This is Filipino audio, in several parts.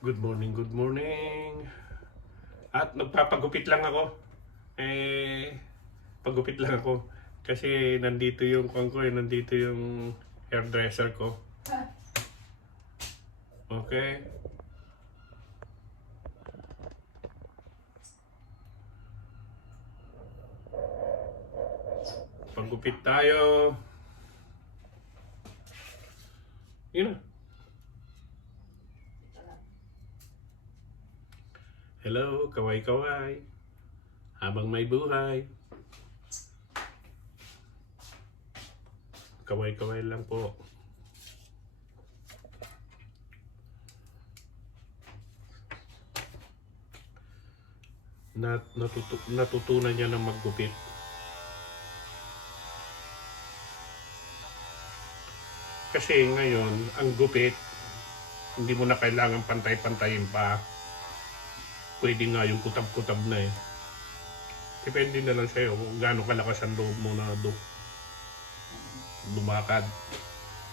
Good morning, good morning. At nagpapagupit lang ako. Pagupit lang ako. Kasi nandito yung nandito yung hairdresser ko. Okay? Pagupit tayo. Yun na. Hello, kaway-kaway. Habang may buhay. Kaway-kaway lang po. Natutunan niya ng maggupit. Kasi ngayon, ang gupit, hindi mo na kailangan pantay-pantayin pa. Pwede nga yung kutab-kutab na eh. Depende na lang sa'yo kung gaano kalakas ang loob mo na lumakad.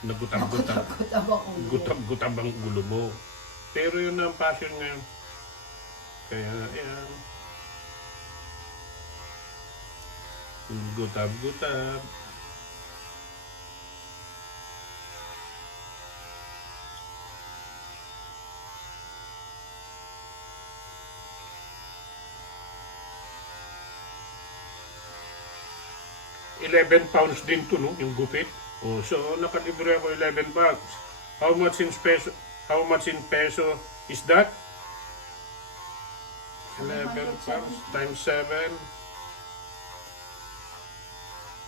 Nagutab-gutab. Gutab-gutab ang ulo mo. Pero yun ang passion ngayon. Kaya, ayan. Gutab-gutab. £11 din to, no? Yung gupit. Oh, so nakalibre ako 11 bucks. How much in peso? How much in peso is that? 11 bucks times 7.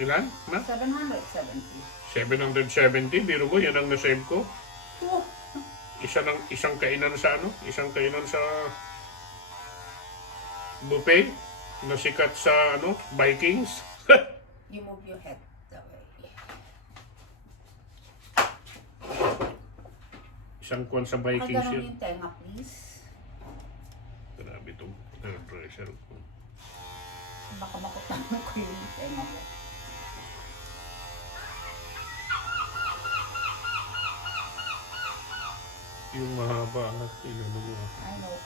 Ilan? Ma? 770. 770. Biro mo, yan ang nasave ko. Oh. Isang kainan sa Isang kainan sa buffet na sikat sa Vikings. You move your head that way. Isang kwan sa Vikings Pagano'n yun. yung tenga, please. Grabe itong pressure ko. Baka makutangan ko yung tenga mo. Yung mahaba at iluluwa. I know.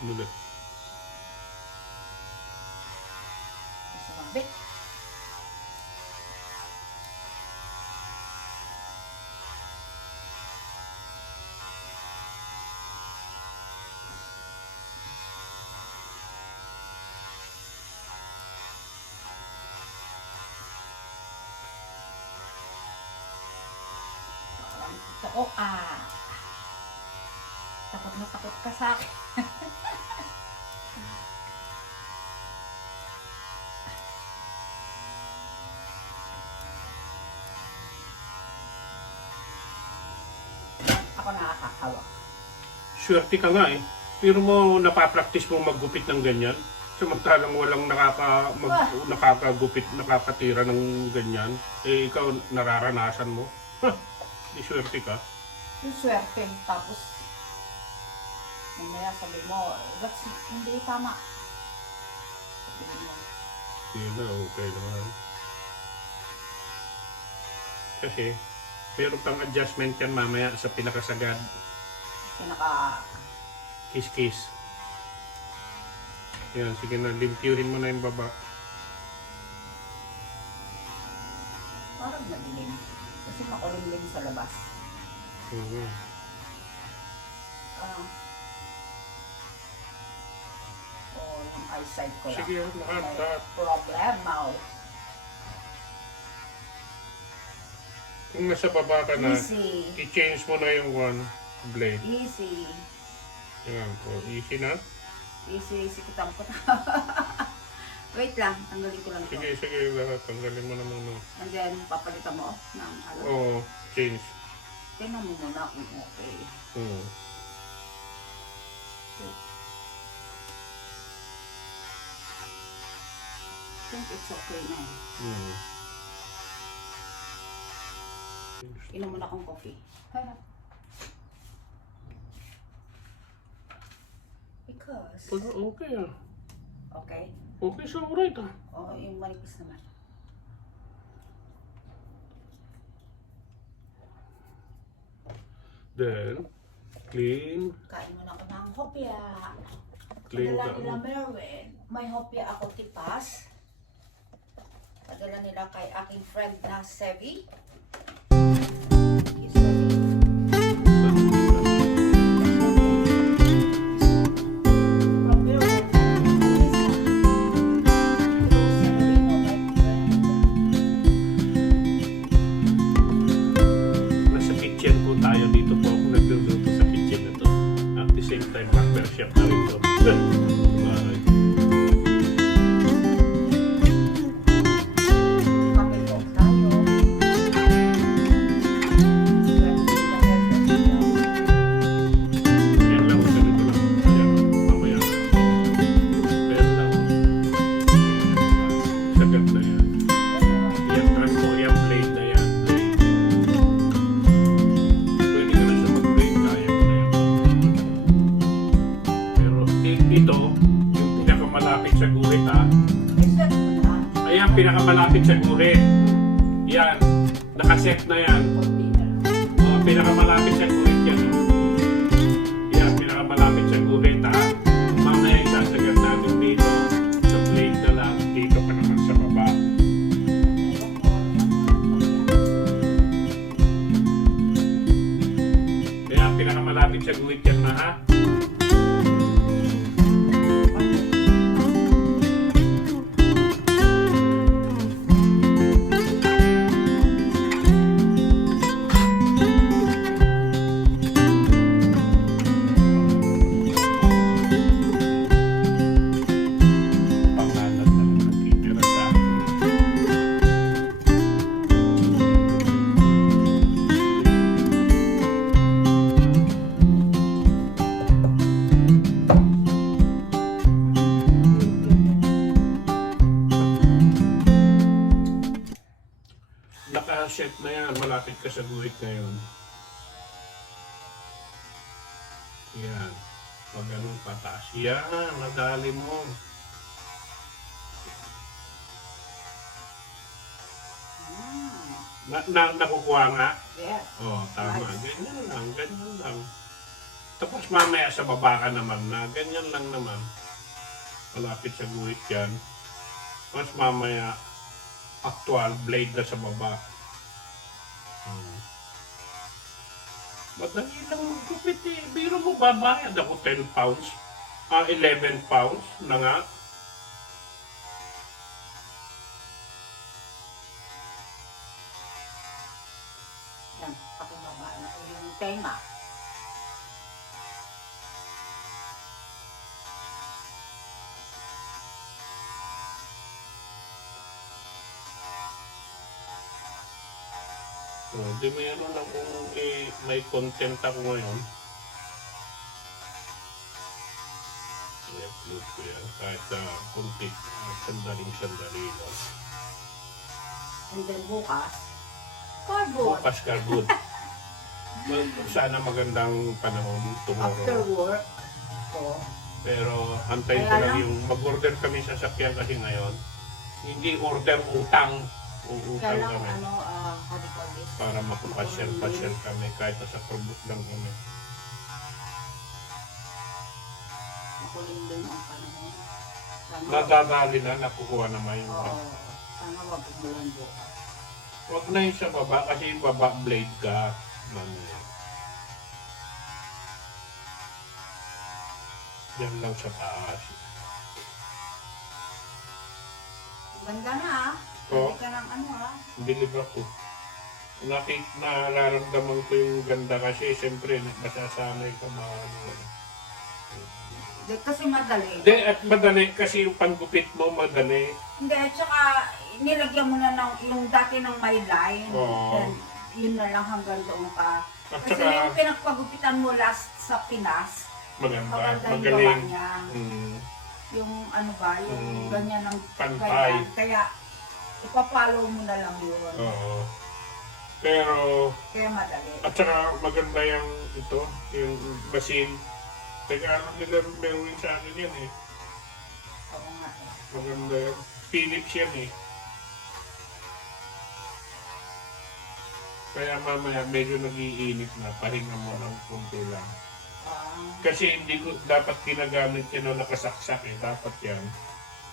Mulit. Sumabit. Ako, takot na takot ka sa akin. Ako nakakahawak. Swerte ka nga eh. Pero mo napapractice mo maggupit ng ganyan. Samantalang walang nakakagupit, nakakatira ng ganyan. Eh ikaw nararanasan mo. Di swerte ka. Yung swerte, tapos mamaya sabi mo, that's hindi tama. Sabi mo, Yun na, okay naman. Kasi, meron pang adjustment yan mamaya sa pinakasagad. Kiss-kiss. Yan, sige na, limpyuhin mo na yung baba. parang madilim. Kasi makulimlim sa labas. Oo. Yung eyesight ko lang. Sige, lahat. Problem now. Kung nasa baba ka na, Easy. i-change mo na yung blade. Easy. Yan po, easy na. Easy kitang ko. Wait lang, tanggalin ko lang ito. Sige, lahat. Tanggalin mo na muna. And then, papalitan mo ng Oo, change. Tingnan mo muna kung okay. Oo. I think it's okay na eh. Oo. Inom muna akong coffee. Because... Okay ah. Okay? Okay, so alright ah. Oo, yung manipis naman. Then, clean. Kain mo na ako ng hopya. Clean Padala ka, nila ano? Merwin. May hopya ako tipas. Padala nila kay aking friend na Sevi. From Merwin. Nasa kitchen po tayo. Dito po ako nagluluto sa kitchen na to. At the same time, barber shop na rin to. Alright. Kapit po tayo. Yan lang, ganito lang. Ayan, mamaya. Ayan lang. Sagad na yan. Yan, trans mo, yan, blade na yan. Blade. Pwede ka na siya mag-blade, kaya mo na yan. Pero ito, yung pinakamalapit sa guhit ha. Iset mo na. Ayan, pinakamalapit sa guhit. Yan, nakaset na yan. Konti na lang. Pinakamalapit sa guhit yan. Yan, pinakamalapit sa guhit ha. Mamaya isasagad natin dito sa blade na lang. Dito pa naman sa baba. Kaya pinakamalapit sa guhit yan na ha. Pangalan na lang nakitira sa akin. Naka-set na yan. Malapit ka sa guhit ngayon. Yan. Pag ganun pataas. Yan. Nadali mo. Nakukuha nga. Yes. Oo, tama. Ganyan lang. Ganyan lang. Tapos mamaya sa baba ka naman na. Ganyan lang naman. Malapit sa guhit yan. Mas mamaya actual blade na sa baba. Madali lang magkupit eh. Biro mo babayad ako 10 pounds. 11 pounds na nga. Yan, pakibaba na yung tenga. Di meron akong may content ako ngayon. I-upload ko yan. Kahit kunti, sandaling-sandali lang. And then bukas, cardboard. Bukas ka, good. Sana magandang panahon After tomorrow. work, ko, Pero antayin ko Kaya lang lang. yung mag-order kami sa sakyan kasi ngayon. Hindi order utang. Uutang kailang kami. how do you call this? Para makapasyal-pasyal kami kahit nasa Corbut lang kami. Makuling din ang panahon. Sana, Nadadali na, nakukuha naman yung oo, sana wag umulan bukas. Huwag na yung sa baba kasi yung baba blade ka. Mamaya. Yan lang sa taas. Ganda na ah. Oo. Hindi ka ng ano ah. Believe ako. Nararamdaman ko yung ganda kasi siyempre masasanay ka Hindi kasi madali. Hindi, at madali kasi yung panggupit mo madali. Hindi, at saka nilagyan mo na ng, yung dati ng may line. Oo. Then, yun na lang hanggang doon ka. At Kasi saka yung pinagpagupitan mo last sa Pinas, maganda, maganda yung gawa magaling. niya. Mm. Yung ano ba, yung ganyan ng Pantay. ganyan. Kaya ipapollow mo na lang yun. Oo. Pero, Kaya madali. at saka maganda yung ito, yung basin. Teka, ano nila meron sa akin yan eh. Oo nga eh. Maganda yan. Philips yan eh. Kaya mamaya medyo nag-iinit na, pahinga mo ng kunti lang. Kasi hindi ko dapat ginagamit yan o nakasaksak eh. Dapat yan.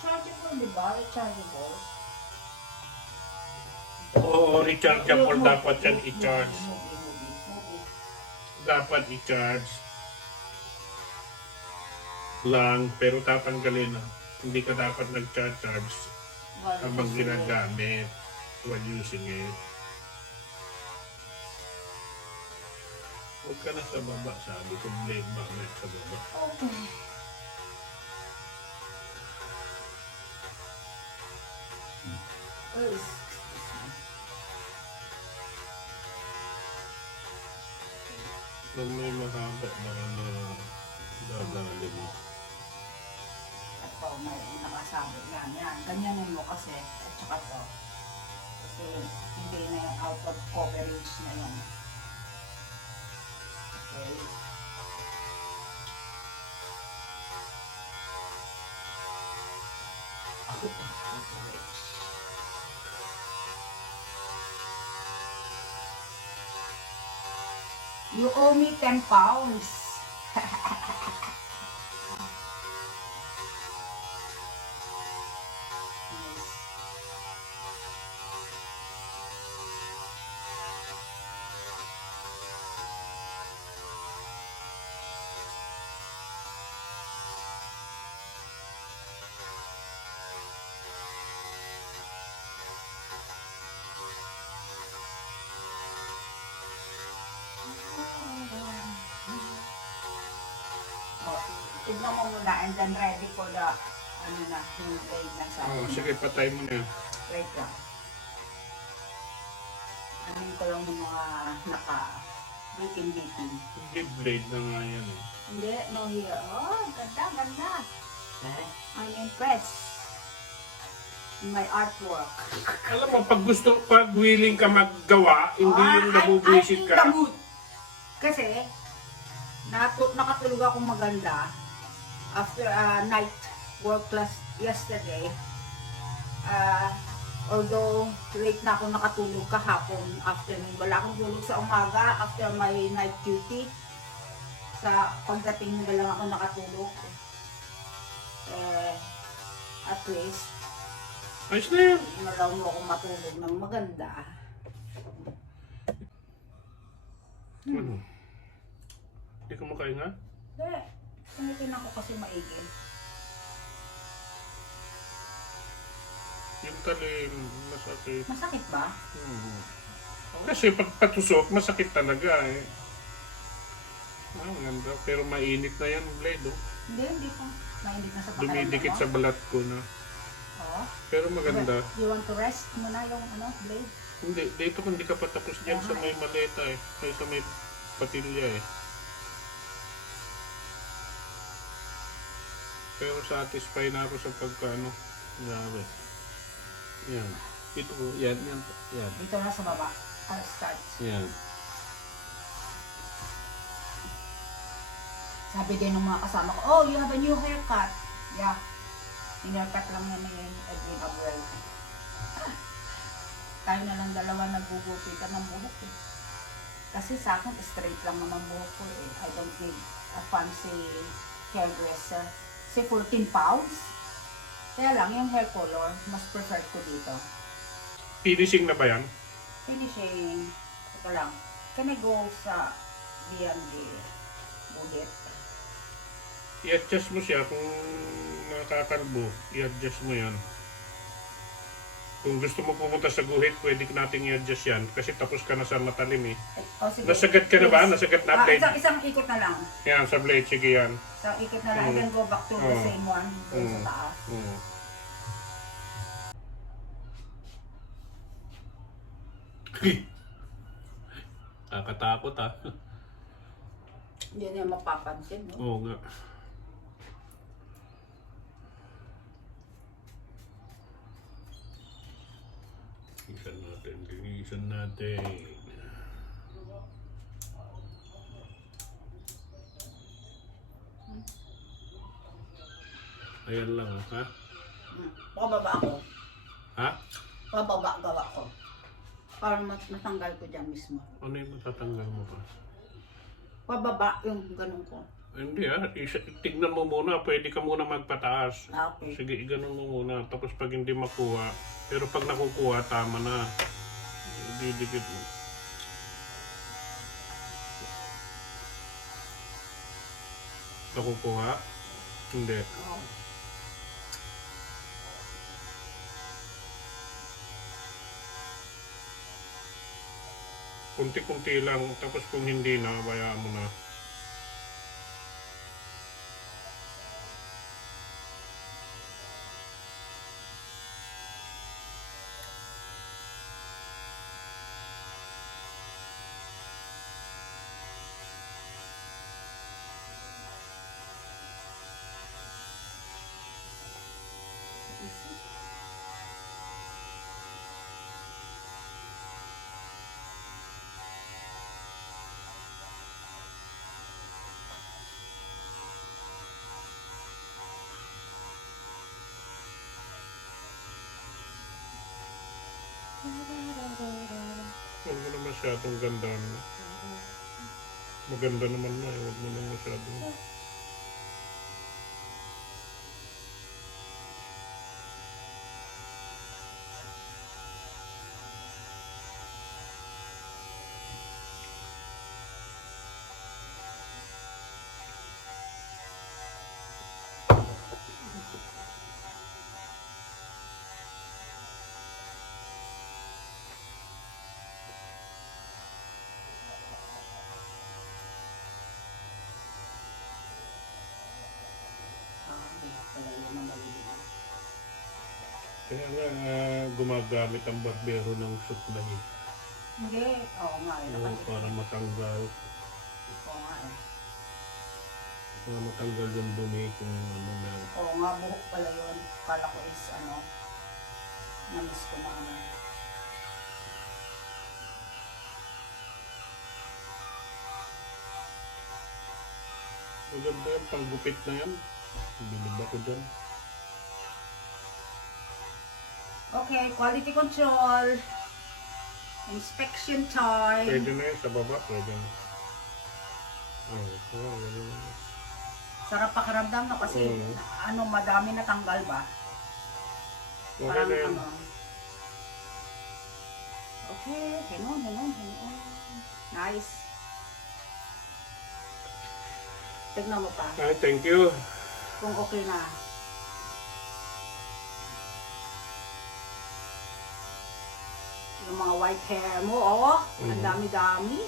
Chargeable, di ba? Rechargeable. Oo, rechargeable dapat yan i-charge. Movie. Dapat i-charge lang, pero tatanggalin na. Hindi ka dapat nag-charge habang ginagamit while using it. Huwag ka na sa baba, sabi ko, blade magnet sa baba. Okay. Kung may mahaba, baka na dadali mo. Ito, may nakasabi yan. Yan, ganyanin mo kasi. At saka to. Kasi hindi na yung out of coverage na yun. Okay. Out of coverage. You owe me 10 pounds. Tignan mo muna and then ready for the ano na, yung blade na sa Oo, sige, patay mo na. wait lang. Anin ko lang yung mga naka-bitin-bitin. Hindi blade na nga yan eh. Hindi, no here. Oh, ganda. I'm impressed. My artwork. Alam mo, pag willing ka maggawa, hindi yung nabubwisit I'm in ka. the mood. Kasi, nakatulog akong maganda after a night work class yesterday. Although late na ako nakatulog kahapon afternoon. Wala akong tulog sa umaga after my night duty. Sa pagdating na lang ako nakatulog. At least, Ayos na yan. malaw mo ako matulog ng maganda. Ano? Hindi ka makahinga? Hindi. Tumitin ako kasi maigi. Yung talim, masakit. Masakit ba? Kasi pag patusok, masakit talaga eh. Ganda. Pero mainit na yan, blade oh. Hindi pa. Mainit na sa pakiramdam Dumidikit mo. sa balat ko na. Oo. Pero maganda. You want to rest muna yung blade? Hindi, dito kung hindi ka pa tapos dyan sa may maleta eh. Ay, sa may patilya eh. Pero satisfy na ako sa pagkaano. Grabe. Yan. Ito ko. Yan. Dito na sa baba. Para start. Yan. Sabi din ng mga kasama ko, oh, you have a new haircut. Yeah. Haircut lang na ni Edwin Abuel. Tayo na lang dalawa naggugupitan ng buhok eh. Kasi sa akin, straight lang naman buhok ko eh. I don't need a fancy hairdresser. Kasi 14 pounds. Kaya lang, yung hair color, mas preferred ko dito. Finishing na ba yan? Finishing. Ito lang. Can I go sa B&B buhit? I-adjust mo siya kung nakakalbo. I-adjust mo yan. Kung gusto mo pumunta sa guhit, pwede nating i-adjust yan. Kasi tapos ka na sa matalim eh. Oh, sige. Nasagat ka na ba? Nasagat na blade? Isang ikot na lang. Yan, sa blade. Sige yan. Isang ikot na lang. And then go back to the same one. Doon sa taas. Nakakatakot ah. Hindi niya mapapansin, no? Oo nga. Linisan natin. Ayan lang, ha? Pababa ako. Ha? Pababa gawa ko. Para matanggal ko dyan mismo. Ano yung matatanggal mo pa? Pababa yung ganun ko. Hindi tignan mo muna, pwede ka muna magpataas. Okay. Sige, iganon mo muna. Tapos pag hindi makuha, pero pag nakukuha, tama na. Didikit mo. Nakukuha? Hindi. Oh. Kunti-kunti lang. Tapos kung hindi na, bayaan mo na. Huwag mo na masyadong ganda. Maganda naman na. Huwag mo na masyadong. Kaya nga gumagamit ang barbero ng suklay. Hindi. Oo nga. Para matanggal. Oo nga eh. Para matanggal yung dumi kung ano na. Oo nga, buhok pala yun. Kala ko is ano, na-miss ko na ano. Maganda yung panggupit na yan. Bilib ako dyan. Okay, quality control. Inspection time. Pwede na yun sa baba. Pwede na. Ganun. Sarap pakiramdam na kasi Oo. ano, madami natanggal ba? Okay Parang na yan. ano. Okay, ganun. Nice. Tignan mo pa Ay, thank you. kung okay na. Yung mga white hair mo, oh, ang dami-dami.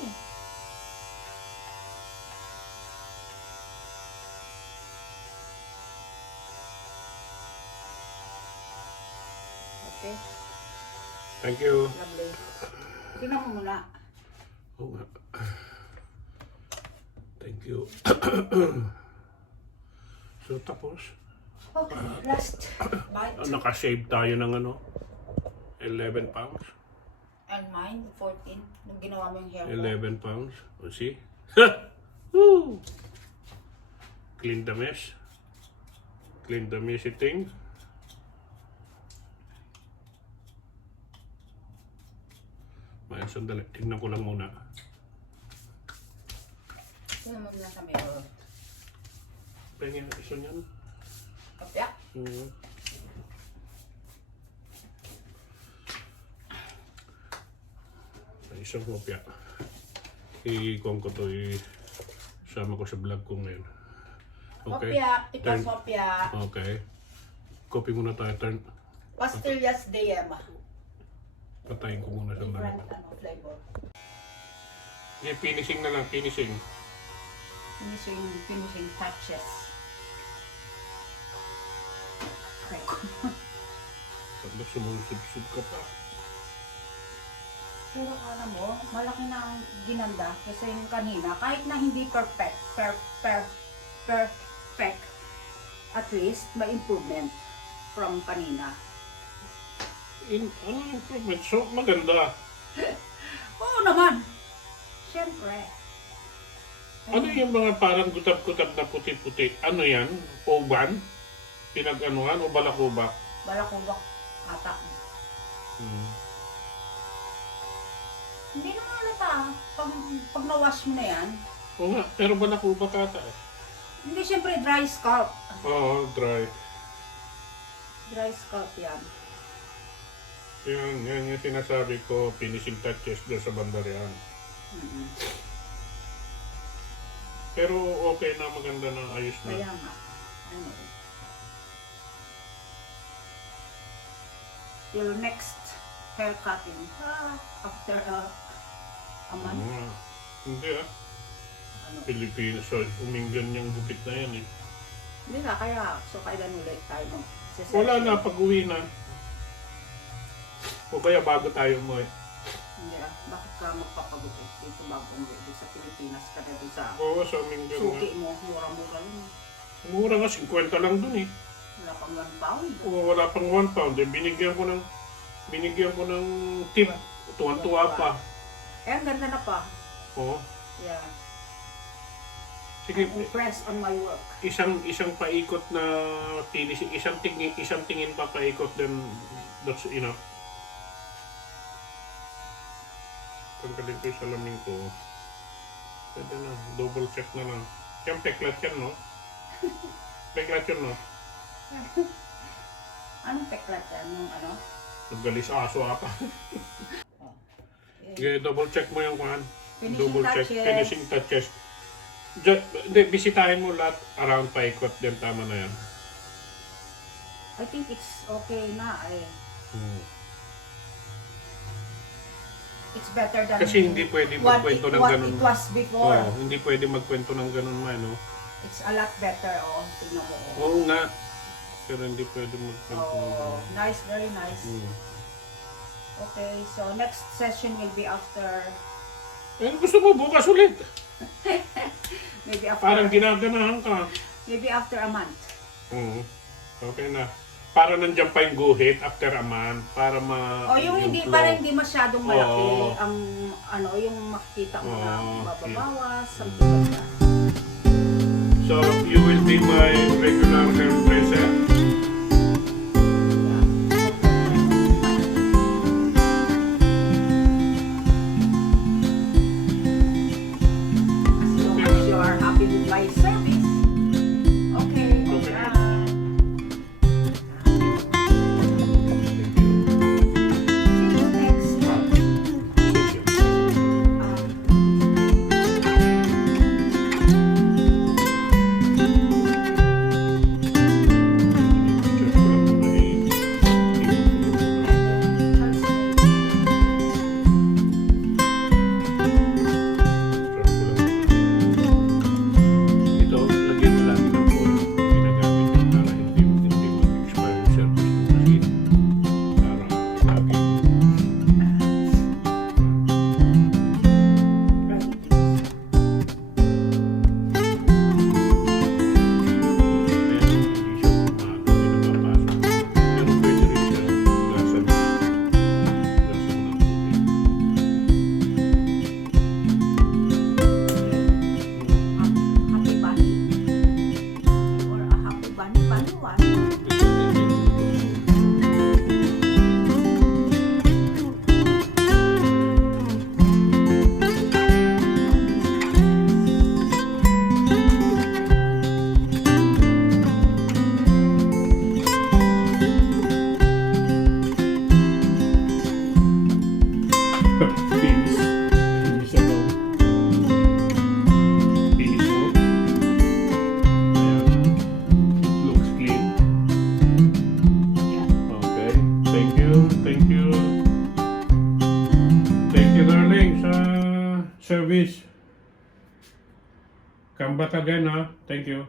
Okay, Thank you. lovely. Tingnan mo muna. Oo nga. Thank you. So, tapos, Okay, last bite. nakasave tayo ng ano, 11 pounds. And mine, 14. Nung ginawa mo yung hair ko. 11 pounds. O, see? Woo! Clean the mess. Clean the messy thing. May sandali. Tingnan ko lang muna. Tingnan mo muna sa mirror. Pengin na isa niyan. Kapya. Isang kopya. I-con ko to, isama ko sa vlog ko ngayon. Okay? Kopya, tika Turn. kopya. Okay. Copy muna tayo. Turn. Pastillas DM. Patayin ko muna sa Different vlog. ano, flavor. Okay, finishing na lang. Finishing. Finishing touches. Okay. Pag sumusub-sub ka pa. Pero alam mo, malaki na ang ginanda kasi yung kanina, kahit na hindi perfect, at least may improvement from kanina. Ano improvement? So, maganda. Oo naman! Siyempre. Ano yung mga parang gutab-gutab na puti-puti? Ano yan? Oban? Pinag-anuhan o balakuba? Balakubak ata. Hindi naman halata. Pag na-wash mo na yan, Oo nga, pero balakubak ata eh. hindi siyempre dry scalp. Oo, dry. Dry scalp yan. Yan yung sinasabi ko, finishing touches doon sa bandarian. Mm-hmm. Pero okay na, maganda na, ayos na. Kaya nga. Ano eh. Till next hair cutting. After a month. Hindi Ano. Pilipinas, so uminggan yung gupit na yan eh. Hindi na, kaya so kailan ulit tayo mo? Wala na, pag-uwi na. O kaya bago tayo umuwi. Hindi bakit ka magpapagupit dito bago umuwi sa Pilipinas ka na doon sa Oo, sa uminggan nga. suki mo, mura-mura lang. Mura nga, 50 lang dun eh. Wala pang 1 pound. Oo, wala pang 1 pound eh. Binigyan ko ng tip. Tuwan-tuwa pa. Eh, ang ganda na pa. Oo. Yeah. Sige, I'm impressed on my work. isang paikot na finish, isang tingin pa paikot, then that's enough. Tanggalin ko yung salamin ko. Pwede na, double check na lang. Siyempre, peklat yan, no? Peklat yan, no? Anong peklat yan? Yung ano? Naggalis aso ata. Eh, Okay, double check mo yung kuhan. Finishing Double check, touches. finishing touches. Hindi, bisitahin mo lahat around paikot, then tama na yan. I think it's okay na eh. It's better than Kasi hindi pwede what magkwento ng what ganun. it was before. Oo, hindi pwede magkwento ng ganun man, no? It's a lot better, oh. Tingnan mo. Oh. Oo nga. Pero hindi pwede magkwento ng Oh, ganun. nice, very nice. Okay, so next session will be after, Eh, gusto mo bukas ulit. maybe after, Parang ginaganahan ka. maybe after a month. Oo. Okay na. Para nandiyan pa yung guhit after a month. Para O yung hindi, flow. para hindi masyadong malaki. Oo. Ang, ano, yung makikita mo na Oo, mababawas, something like that. So, you will be my regular hairdresser. As long as you are happy with my service. Okay, Okay. alright. See you next month. Ito, lagyan mo namin ng phone. Ginagamit yun para hindi mag-expire yung service ng machine. Para lagi. Hindi siya umaga, hindi napapasok. Pero pwede rin siya gasan. Gasan mo ng tubig. Happy bunny. Or a happy bunny one. Finish. Finish ako. Finish mo. Ayan. It looks clean. Yeah. Okay. Thank you. Thank you. Thank you, darling, sa service. Come back again, ha? Thank you.